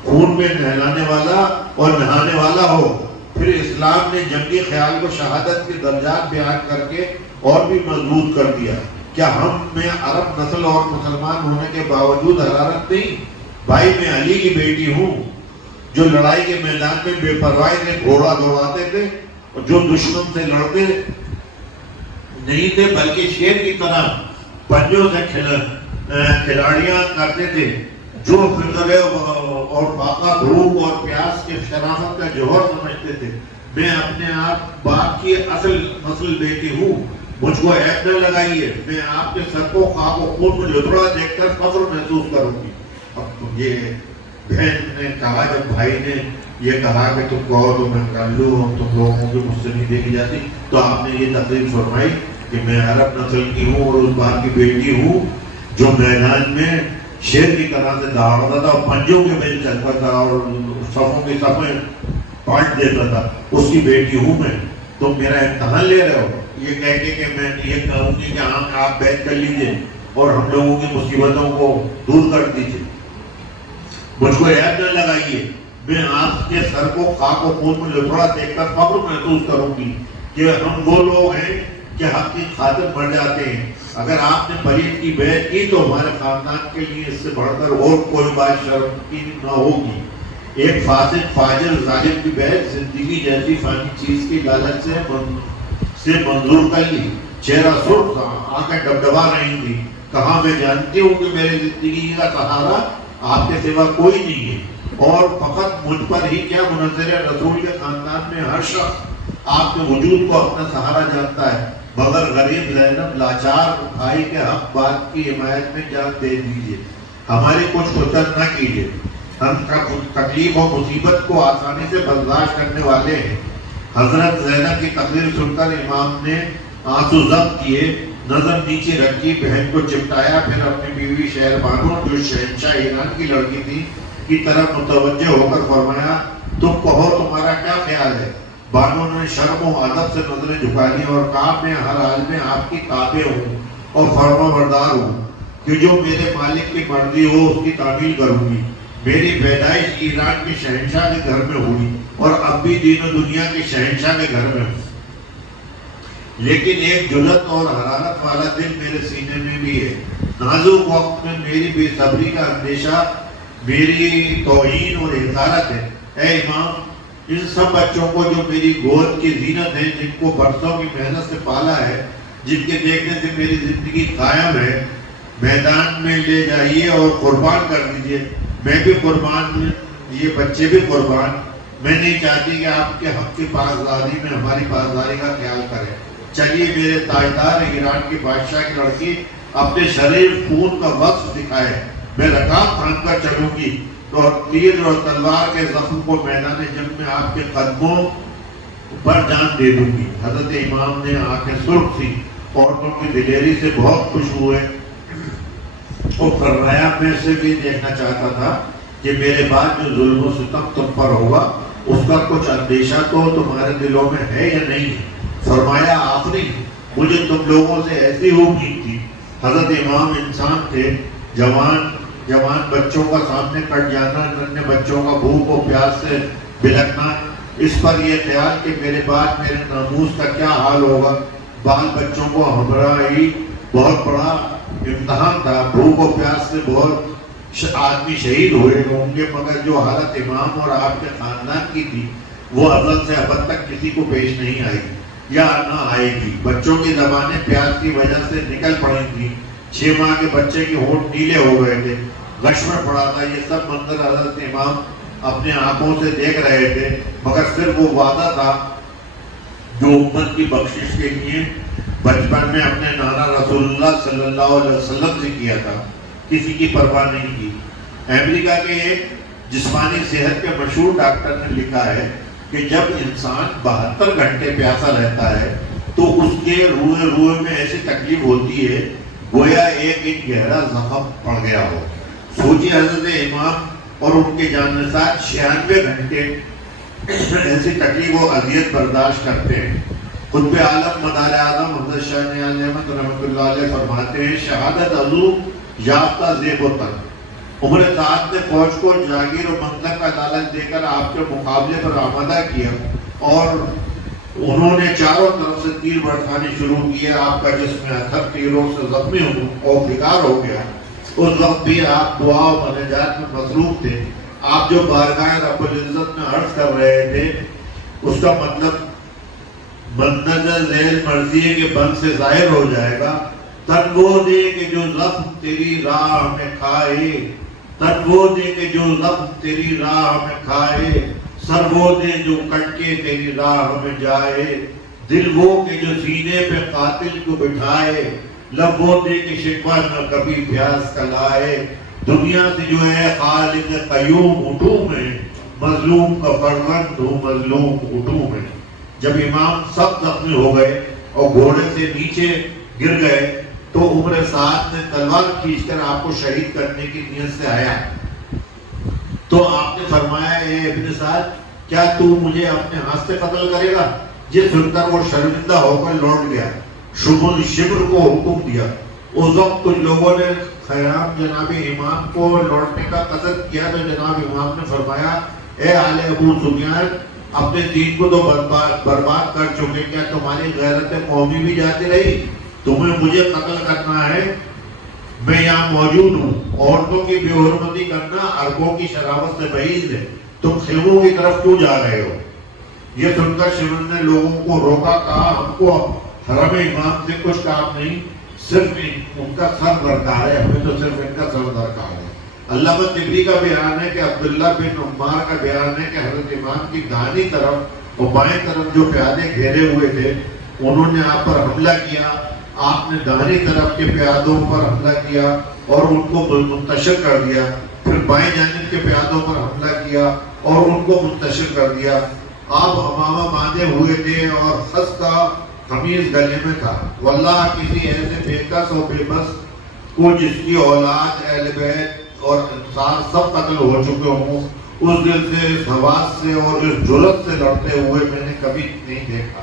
خون میں نہلانے والا اور نہانے والا ہو. پھر اسلام نے جنگی خیال کو شہادت کے درجات بیان کر کے اور بھی مضبوط کر دیا. کیا ہم میں عرب نسل اور مسلمان ہونے کے باوجود حرارت نہیں؟ بھائی میں علی کی بیٹی ہوں جو لڑائی کے میدان میں بے پرواہی سے گھوڑا دوڑاتے تھے اور جو دشمن سے لڑتے نہیں تھے بلکہ شیر کی طرح پنجوں سے کھلاڑیاں کرتے تھے، جو فکر اور باقا بھوک اور پیاس کے شرافت کا جوہر سمجھتے تھے۔ میں اپنے آپ باپ کی اصل بیٹی ہوں، مجھ کو عیب نہ لگائیے، میں آپ کے سر کو خاک و خون میں لتڑا دیکھ کر فخر محسوس کروں گی۔ اب یہ بہن نے کہا، جب بھائی نے یہ کہا کہ تم کہو تو میں کر لوں، تم لوگوں کی مجھ سے نہیں دیکھی جاتی، تو آپ نے یہ تقریر فرمائی کہ میں عرب نسل کی ہوں اور اس باپ کی بیٹی ہوں جو میدان میں شیر کی طرح سے دہاڑتا تھا اور پنجوں کے بیچ چلتا تھا اور صفوں کی صفیں پالٹ دیتا تھا، اس کی بیٹی ہوں میں۔ تم میرا امتحان لے رہے ہو یہ کہہ کے کہ میں یہ کہوں گی کہ ہاں آپ بیعت کر لیجئے اور ہم لوگوں کی مصیبتوں کو دور کر دیجئے، مجھ کو عیب نہ لگائیے، میں آپ کے سر کو خاک و خون میں لتڑا دیکھ کر فخر محسوس کروں گی کہ ہم وہ لوگ ہیں کہ حق کی خاطر مر جاتے ہیں۔ اگر آپ نے فرید کی بیعت کی تو ہمارے خاندان کے لیے اس سے بڑھ کر اور کوئی بات شرم کی نہ ہوگی۔ ایک فاسق فاجر ظالم کی بیعت زندگی جیسی فانی چیز کی لالچ سے منظور کر لی۔ چہرہ سرخ تھا، آنکھیں ڈبڈبا رہی تھی، کہا میں جانتی ہوں کہ میری زندگی کا سہارا آپ کے سوا کوئی نہیں ہے، اور فقط مجھ پر ہی کیا منظر رسول کے خاندان میں ہر شخص آپ کے وجود کو اپنا سہارا جانتا ہے، مگر غریب زینب لاچار بھائی کے حق بات کی حمایت میں جان دے دیجیے، ہماری کچھ خطر نہ کیجیے، ہم تکلیف و مصیبت کو آسانی سے برداشت کرنے والے ہیں۔ حضرت زینب کی تقریر سن کر امام نے آنسو ضبط کیے، نظر نیچے رکھی، بہن کو چمٹایا، پھر اپنی بیوی شہر بانو جو شہنشاہ ایران کی لڑکی تھی کی طرف متوجہ ہو کر فرمایا، تم کہو تمہارا کیا خیال ہے؟ بانو نے شرم و ادب سے نظریں جھکا لی اور کہا، میں ہر حال میں آپ کی تابع ہوں اور فرما بردار ہوں کہ جو میرے مالک کی مرضی ہو اس کی تعمیل کروں گی۔ میری پیدائش ایران کے شہنشاہ کے گھر میں ہوئی اور اب بھی دین و دنیا کے شہنشاہ کے گھر میں ہوں، لیکن ایک جرأت اور حرارت والا دل میرے سینے میں بھی ہے۔ نازک وقت میں میری بے صبری کا اندیشہ میری توہین اور حقارت ہے۔ اے امام، ان سب بچوں کو جو میری گود کی زینت ہیں، جن کو برسوں کی محنت سے پالا ہے، جن کے دیکھنے سے میری زندگی قائم ہے، میدان میں لے جائیے اور قربان کر دیجیے۔ میں بھی قربان، یہ بچے بھی قربان۔ میں نہیں چاہتی کہ آپ کے حق کی پاسداری میں ہماری پاسداری کا خیال کریں۔ چلیے میرے تاجدار ایران کی بادشاہ کی لڑکی اپنے شریف خون کا وقت دکھائے، میں رکاب تھام کر چلوں گی اور تیر اور تلوار کے زخم کو میدان جنگ میں آپ کے قدموں پر جان دے دوں گی۔ حضرت امام نے آنکھیں سرخ تھی، عورتوں کی دلیری سے بہت خوش ہوئے اور فرمایا، میں سے بھی دیکھنا چاہتا تھا کہ میرے بعد جو ظلم و ستم تم پر ہوگا اس کا کچھ اندیشہ تو تمہارے دلوں میں ہے یا نہیں؟ فرمایا، آخری مجھے تم لوگوں سے ایسی امید تھی۔ حضرت امام انسان تھے، جوان بچوں کا سامنے کٹ جانا، ننھے بچوں کا بھوک و پیاس سے بلکنا، اس پر یہ خیال کہ میرے بعد میرے ناموس کا کیا حال ہوگا۔ بال بچوں کو ہمراہی بہت بڑا امتحان تھا، بھوک و پیاس سے بہت آدمی شہید ہوئے ہوں گے، مگر جو حالت امام اور آپ کے خاندان کی تھی وہ ازل سے ابد تک کسی کو پیش نہیں آئی یا نہ آئے گی۔ بچوں کی زبانیں پیاس کی وجہ سے نکل پڑی تھی، 6 ماہ کے بچے کے ہونٹ نیلے ہو گئے تھے، غش میں پڑا تھا۔ یہ سب منظر حضرت امام اپنے آنکھوں سے دیکھ رہے تھے، مگر صرف وہ وعدہ تھا جو امت کی بخشش کے لیے بچپن میں اپنے نانا رسول اللہ صلی اللہ علیہ وسلم سے کیا تھا، کسی کی پرواہ نہیں کی۔ امریکہ کے ایک جسمانی صحت کے مشہور ڈاکٹر نے لکھا ہے کہ جب انسان 72 گھنٹے پیاسا رہتا ہے تو اس کے روئے میں ایسی تکلیف ہوتی ہے گویا ایک انچ گہرا زخم پڑ گیا ہو۔ سوچیے حضرت امام اور ان کے جاننثار 96 گھنٹے ایسی تکلیف و اذیت برداشت کرتے ہیں۔ قطب عالم مدار اعظم حضرت شاہ نیاز احمد رحمۃ اللہ علیہ فرماتے ہیں، شہادت عضو یافتہ زیب و تن۔ عمر سعد نے فوج کو جاگیر و منصب کا لالچ دے کر آپ کے مقابلے پر آمادہ کیا اور انہوں نے چاروں طرف سے تیر برسانے شروع کیے۔ آپ کا جسم اتھر تیروں سے زخمی اور بیکار ہو گیا۔ اس وقت بھی آپ دعا و مناجات میں مصروف تھے. آپ جو بارگاہ رب العزت میں عرض کر رہے تھے اس کا مطلب مندرجہ ذیل مرضی ہے کہ بند سے ظاہر ہو جائے گا. تن وہ دے کہ جو زخم تیری راہ میں کھائے، تن وہ دے کہ جو زخم تیری راہ میں کھائے، سر وہ دے جو کٹ کے تیری راہ میں جائے، دل وہ کہ جو سینے پہ قاتل کو بٹھائے، لب وہ دے کہ شکوہ نہ کبھی پیاس کا لائے. دنیا سے جو ہے خالق قیوم اٹھوں میں، مظلوم کا فرزند ہوں مظلوم اٹھوں میں. جب امام سب زخمی ہو گئے اور گھوڑے سے نیچے گر گئے تو عمر سعد نے تلوار کھینچ کر آپ کو شہید کرنے کی نیت سے آیا. تو آپ نے فرمایا اے ابن سعد کیا تو مجھے اپنے ہاتھ سے قتل کرے گا؟ یہ سن کر وہ شرمندہ ہو کر لوٹ گیا. شبل شبر کو حکم دیا. اس وقت کچھ لوگوں نے خیام جناب امام کو لوٹنے کا قصد کیا تو جناب امام نے فرمایا اے آل ابو سفیان اپنے دین کو تو برباد کر چکے، کیا تمہاری غیرت قومی بھی جاتی رہی؟ تمہیں مجھے قتل کرنا ہے، میں یہاں موجود ہوں. عورتوں کی بے حرمتی کرنا عربوں کی شرافت سے بعید ہے، تم خیموں کی طرف کیوں جا رہے ہو؟ یہ سن کر شمر نے لوگوں کو روکا، کہا ہم کو حرم امام سے کچھ کام نہیں، صرف ان کا سر درکار ہے، ہمیں تو صرف ان کا سر درکار ہے. علامہ طبری کا بیان ہے کہ عبداللہ بن عمار کا بیان ہے کہ حضرت امام کی دائیں طرف اور بائیں طرف جو پیادے گھیرے ہوئے تھے انہوں نے آپ پر حملہ کیا. آپ نے دائیں طرف کے پیادوں پر حملہ کیا اور ان کو منتشر کر دیا، پھر بائیں جانب کے پیادوں پر حملہ کیا اور ان کو منتشر کر دیا. آپ امامہ باندھے ہوئے تھے اور خس کا قمیض گلے میں تھا. واللہ کسی ایسے بے کس اور بے بس کو جس کی اولاد اہل بیت اور انصار سب قتل ہو چکے ہوں، اس دل سے اس حواس سے اور اس جرأت سے لڑتے ہوئے میں نے کبھی نہیں دیکھا.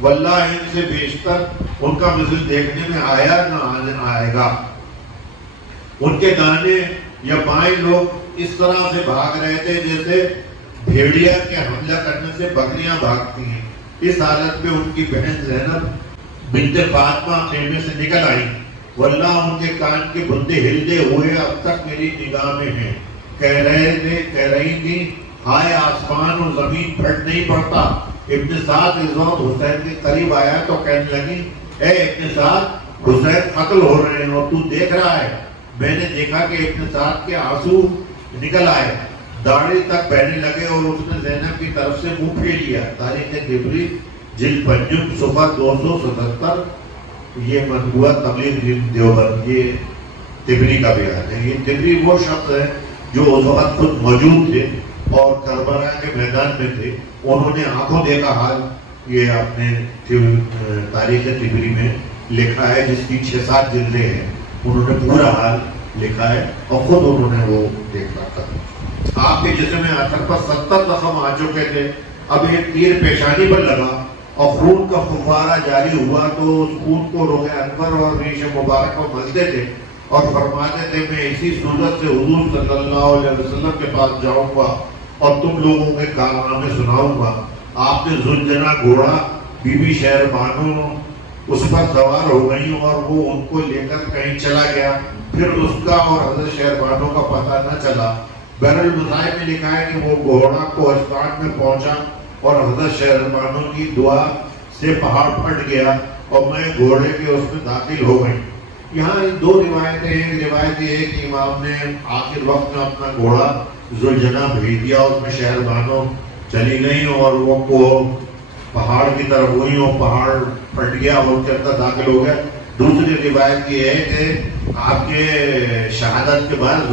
واللہ ان سے بیشتر ان کا مثل دیکھنے میں آیا نہ آئے گا. ان کے دانے یا بائیں لوگ اس طرح سے بھاگ رہے تھے جیسے بھیڑیا کے حملہ کرنے سے بکریاں بھاگتی ہیں. اس حالت میں ان کی بہن زینب بنت فاطمہ خیمے سے نکل آئی. واللہ ان کے کان کے بندے ہلتے ہوئے اب تک میری نگاہ میں ہیں. کہہ رہی تھی ہائے آسمان و زمین پھٹ نہیں پڑتا. ابن سعد اس وقت حسین کے قریب آیا تو کہنے لگی اے ابن سعد حسین قتل ہو رہے ہیں اور تو دیکھ رہا ہے. میں نے دیکھا کہ ابن سعد کے آنسو نکل آئے، داڑھی تک بہنے لگے اور اس نے زینب کی طرف سے منہ پھیر لیا. تاریخ طبری جلد 5 صفحہ 277. یہ مطبوعہ تبلیغ دیوبند، یہ طبری کا بیان ہے. یہ طبری وہ شخص ہے جو اس وقت خود موجود تھے اور کربلا کے میدان میں تھے. انہوں نے آنکھوں دیکھا حال یہ اپنے تاریخ طبری میں لکھا ہے، جس کی 6-7 جلدیں ہیں. انہوں نے پورا حال لکھا ہے اور خود انہوں نے وہ دیکھا تھا. آپ کے جسم میں اثر پر 70 زخم آ چکے تھے. اب ایک تیر پیشانی پر لگا اور خون کا فوارہ جاری ہوا تو اس خون کو روح انور اور ریش مبارک کو ملتے تھے اور فرماتے تھے میں اسی صورت سے حضور صلی اللہ علیہ وسلم کے پاس جاؤں گا اور تم لوگوں کے کارنامے سناؤں گا. آپ نے ذوالجناح گھوڑا بی بی شہر بانو اس پر سوار ہو گئی اور وہ ان کو لے کر کہیں چلا گیا. پھر اس کا اور حضرت شہر بانو کا پتہ نہ چلا. بہر المصائب میں لکھا ہے کہ وہ گھوڑا کوہستان میں پہنچا اور حضرت شہر بانو کی دعا سے پہاڑ پھٹ گیا اور میں گھوڑے کے اس میں داخل ہو گئی. یہاں 2 روایتیں ہیں. ایک روایت یہ ہے کہ امام نے آخر وقت میں اپنا گھوڑا ذوالجناح بھیج دیا، اس میں شہر بانو چلی گئی اور وہ پہاڑ کی طرف ہوئی اور پہاڑ پھٹ گیا اور ان کے اندر داخل ہو گیا. دوسری روایت یہ ہے کہ آپ کے شہادت کے بعد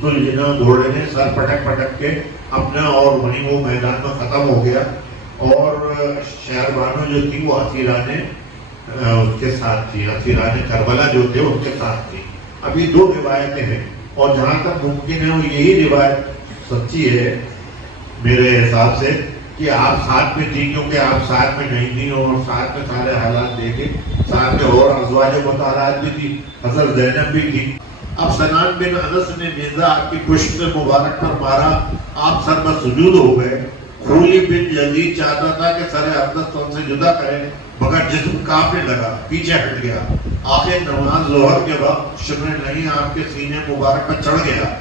ذوالجناح گھوڑے نے سر پٹک کے اپنا اور وہیں وہ میدان میں ختم ہو گیا اور شہر بانو جو تھی وہ اسیران اس کے ساتھ تھی، اسیران کربلا جو تھے ان کے ساتھ تھی. ابھی 2 روایتیں ہیں اور جہاں تک ممکن ہے وہ یہی روایت سچی ہے میرے حساب سے کہ آپ ساتھ میں تھی، کیونکہ آپ ساتھ میں نہیں تھی اور ساتھ میں سارے حالات دیکھے. ساتھ میں اور ازواج مطہرات بھی تھی، حضرت زینب بھی تھی. اب سنان بن انس نے نیزہ آپ کی پشت مبارک پر مارا، آپ سر پر سجود ہو گئے، خولی بن یزید چاہتا تھا کہ سر اقدس تو ان سے جدا کرے، مگر جسم کانپنے لگا، پیچھے ہٹ گیا۔ آخر نماز ظہر کے وقت شبر نہیں آپ کے سینے مبارک پر چڑھ گیا۔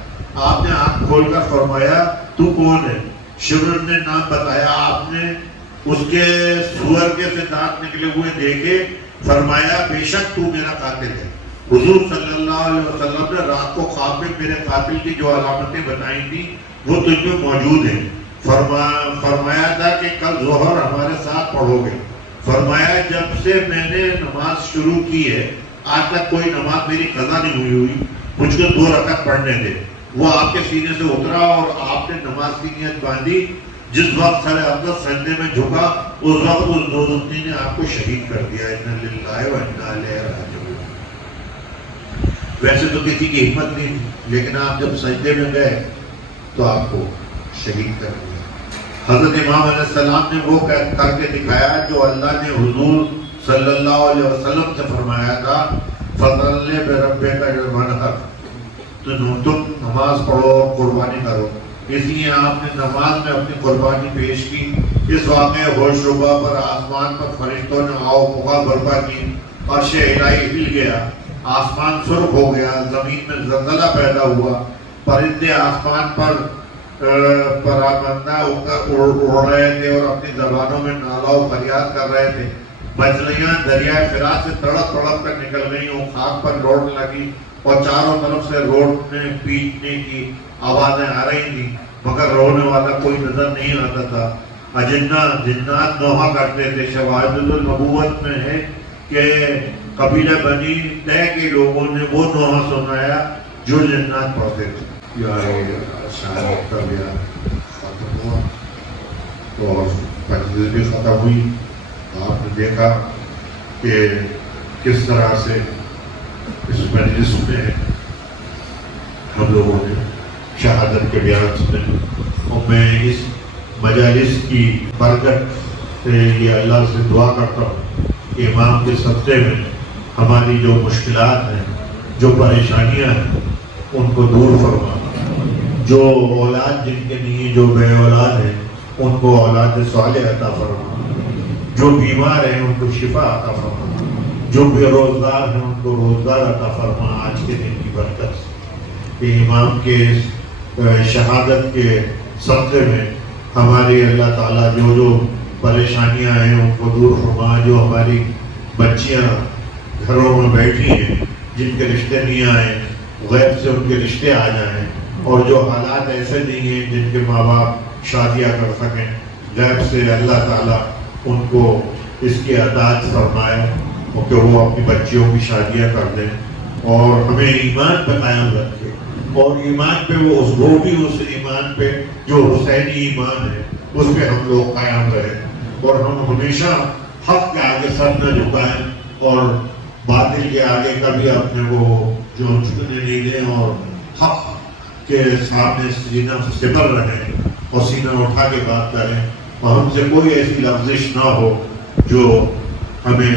آپ نے آنکھ کھول کر فرمایا تو کون ہے؟ شبر نے نام بتایا۔ آپ نے اس کے سور کے سے دانت نکلے ہوئے دیکھے، فرمایا بے شک تو میرا قاتل ہے۔ حضور صلی اللہ علیہ وسلم نے رات کو خواب میں میرے قاتل کی جو علامتیں بتائی تھی وہ تجھ میں موجود ہیں۔ فرمایا تھا کہ کل ظہر ہمارے ساتھ پڑھو گے۔ فرمایا جب سے میں نے نماز شروع کی ہے آج تک کوئی نماز میری قضا نہیں ہوئی، مجھ کو 2 رکعت پڑھنے دے۔ وہ آپ کے سینے سے اترا اور آپ نے نماز کی نیت باندھی۔ جس وقت سر اقدس سجدے میں جھکا اس وقت اس دوزخی نے آپ کو شہید کر دیا۔ انا للہ و انا الیہ راجعون۔ ویسے تو کسی کی ہمت نہیں تھی، لیکن آپ جب سجدے میں گئے تو آپ کو شہید کر دیا۔ حضرت امام علیہ السلام نے وہ کر کے دکھایا جو اللہ نے حضور صلی اللہ علیہ وسلم سے فرمایا تھا، فَصَلِّ بِرَبِّكَ وَانْحَرْ، تم نماز پڑھو اور قربانی کرو۔ اس لیے آپ نے نماز میں اپنی قربانی پیش کی۔ اس واقعے ہوش ربا پر آسمان پر فرشتوں نے آؤ پکا برپا کی، عرش الہی ہل گیا، آسمان سرخ ہو گیا، زمین میں زلزلہ پیدا ہوا، پرندے آسمان پر پراگندہ اڑ رہے تھے اور اپنی زبانوں میں نالہ و فریاد کر رہے تھے، مچھلیاں دریائے فرات سے تڑپ تڑپ کر نکل گئیں اور خاک پر لوٹ لگی اور چاروں طرف سے روٹنے پیٹنے کی آوازیں آ رہی تھیں، مگر رونے والا کوئی نظر نہیں آتا تھا۔ جنات نوحہ کرتے تھے۔ شواہد النبوت میں ہے کہ قبیلہ بنی طے کے لوگوں نے وہ نوحہ سنایا جو جنات پڑھتے تھے۔ شہادت کا بیان ختم ہوا اور تقریر بھی ختم ہوئی۔ آپ نے دیکھا کہ کس طرح سے اس مجلس میں ہم لوگوں نے شہادت کے بیان سنے، اور میں اس مجالس کی برکت سے یہ اللہ سے دعا کرتا ہوں کہ امام کے صدقے میں ہماری جو مشکلات ہیں، جو پریشانیاں ہیں، ان کو دور فرما، جو اولاد جن کے نہیں، جو بے اولاد ہیں ان کو اولاد صالح عطا فرما، جو بیمار ہیں ان کو شفا عطا فرما، جو بے روزگار ہیں ان کو روزگار عطا فرما۔ آج کے دن کی برکت سے کہ امام کے شہادت کے صدقے میں ہماری اللہ تعالیٰ جو پریشانیاں ہیں ان کو دور فرما، جو ہماری بچیاں گھروں میں بیٹھی ہیں جن کے رشتے نہیں آئے، غیب سے ان کے رشتے آ جائیں، اور جو حالات ایسے نہیں ہیں جن کے ماں باپ شادیاں کر سکیں، غیب سے اللہ تعالیٰ ان کو اس کی عطاعت فرمائے اور کہ وہ اپنی بچیوں کی شادیاں کر دیں، اور ہمیں ایمان پہ قائم رکھے، اور ایمان پہ وہ بھی اس ایمان پہ جو حسینی ایمان ہے اس پہ ہم لوگ قائم رہیں، اور ہم ہمیشہ حق کے آگے سر نہ جھکائیں اور باطل کے آگے کبھی اپنے وہ جو جھکنے نہیں دیں، اور حق کے سامنے سینہ سپر رہیں اور سینہ اٹھا کے بات کریں، اور ہم سے کوئی ایسی لفزش نہ ہو جو ہمیں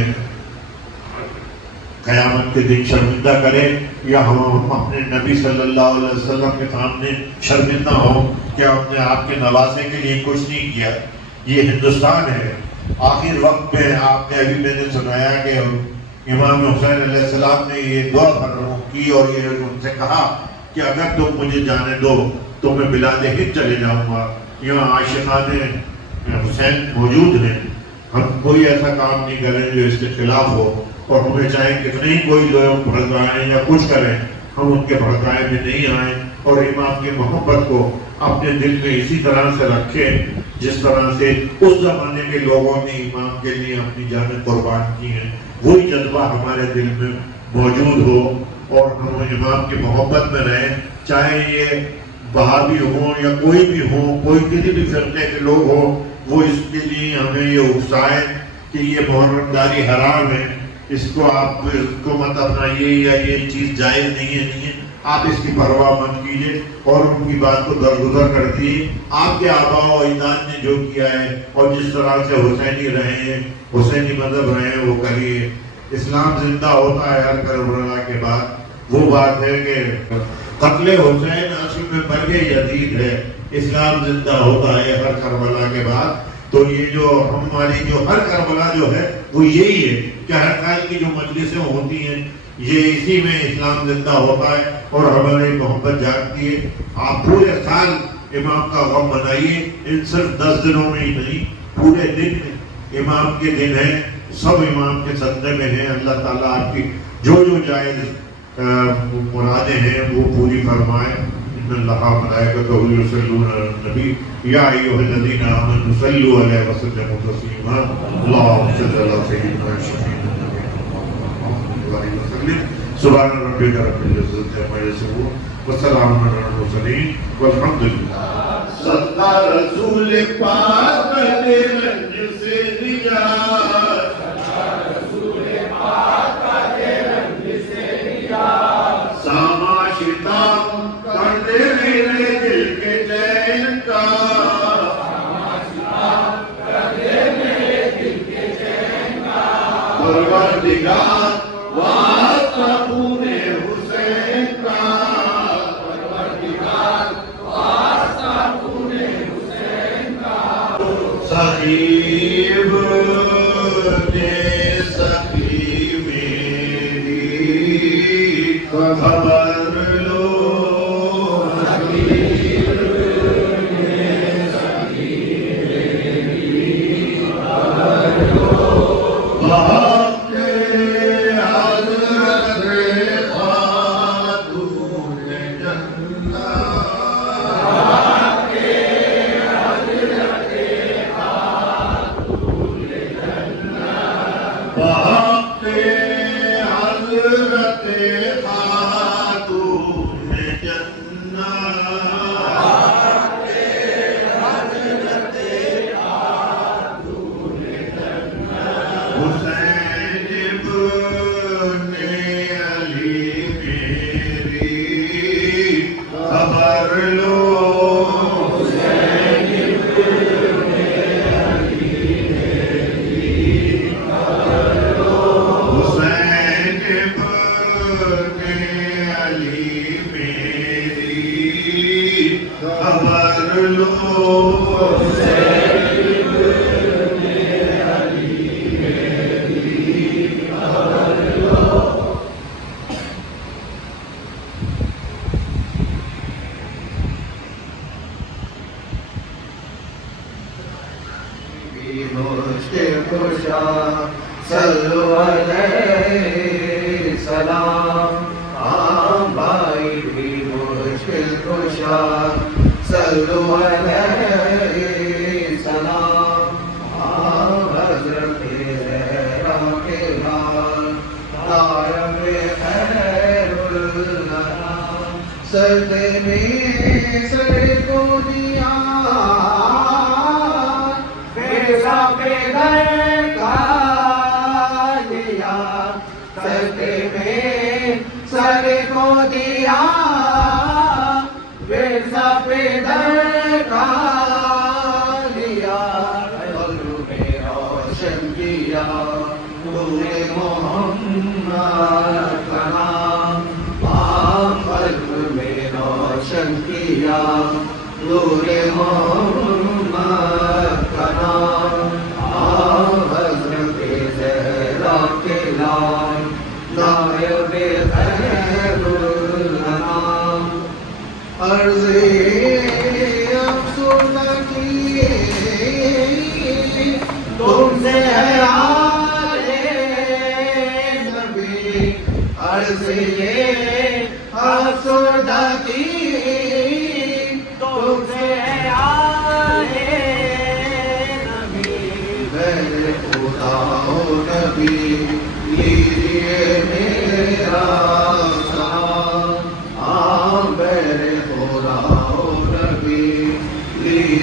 قیامت کے دن شرمندہ کرے، یا ہم اپنے نبی صلی اللہ علیہ وسلم کے سامنے شرمندہ ہوں کہ ہم نے آپ کے نوازے کے لیے کچھ نہیں کیا۔ یہ ہندوستان ہے، آخر وقت میں آپ نے ابھی میں نے سنایا کہ امام حسین علیہ السلام نے یہ دعا کی اور یہ ان سے کہا کہ اگر تم مجھے جانے دو تو میں بلاد ہند چلے جاؤں گا، یہاں عاشقان حسین موجود ہیں، ہم کوئی ایسا کام نہیں کریں جو اس کے خلاف ہو، اور ہمیں چاہے کتنے ہی کوئی لوگ بھڑکائیں یا کچھ کریں، ہم ان کے بھڑکائے میں نہیں آئیں، اور امام کی محبت کو اپنے دل میں اسی طرح سے رکھیں جس طرح سے اس زمانے کے لوگوں نے امام کے لیے اپنی جانیں قربان کی ہیں، وہی جذبہ ہمارے دل میں موجود ہو، اور ہم امام کی محبت میں رہیں، چاہے یہ وہابی ہوں یا کوئی بھی ہوں، کوئی کسی بھی فرقے کے لوگ ہوں، وہ اس کے لیے ہمیں یہ اکسائیں کہ یہ محرم داری حرام ہے، اس کو آپ اس کو مت اپنائیے، یا یہ چیز جائز نہیں ہے، آپ اس کی پرواہ مت کیجیے اور ان کی بات کو درگزر کر دیجیے۔ آپ کے آباء و اجداد نے جو کیا ہے اور جس طرح سے حسینی رہے ہیں، حسینی مذہب رہے ہیں، وہ کریے۔ اسلام زندہ ہوتا ہے ہر کربلا کے بعد۔ وہ بات ہے کہ قتل حسین اصل میں مرگ یزید ہے، اسلام زندہ ہوتا ہے ہر کربلا کے بعد. تو یہ جو ہماری جو ہر کربلا جو ہے وہ یہی ہے کہ ہر سال کی جو مجلسیں ہوتی ہیں یہ اسی میں اسلام زندہ ہوتا ہے اور ہماری محبت جاگتی ہے. آپ پورے سال امام کا غم منائیے، ان صرف 10 دنوں میں ہی نہیں، پورے دن امام کے دن ہیں، سب امام کے صدقے میں ہیں. اللہ تعالیٰ آپ کی جو جائز مرادیں ہیں وہ پوری فرمائے. ان اللہ ملائکتہ یصلون علی النبی یا ایھا الذین آمنوا صلوا علیہ وسلموا تسلیما. اللهم صل علی سیدنا محمد وسلم. سبحان ربک رب العزۃ عما یصفون وسلام علی المرسلین والحمد للہ. صدقہ رسول پاک کے رنج سے نجات، ساما شتا کر دے میرے دل کے چین کا، پروردگار واسطہ پونے حسین کا، سخیب نے سخی میری خبر لو،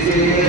Amen.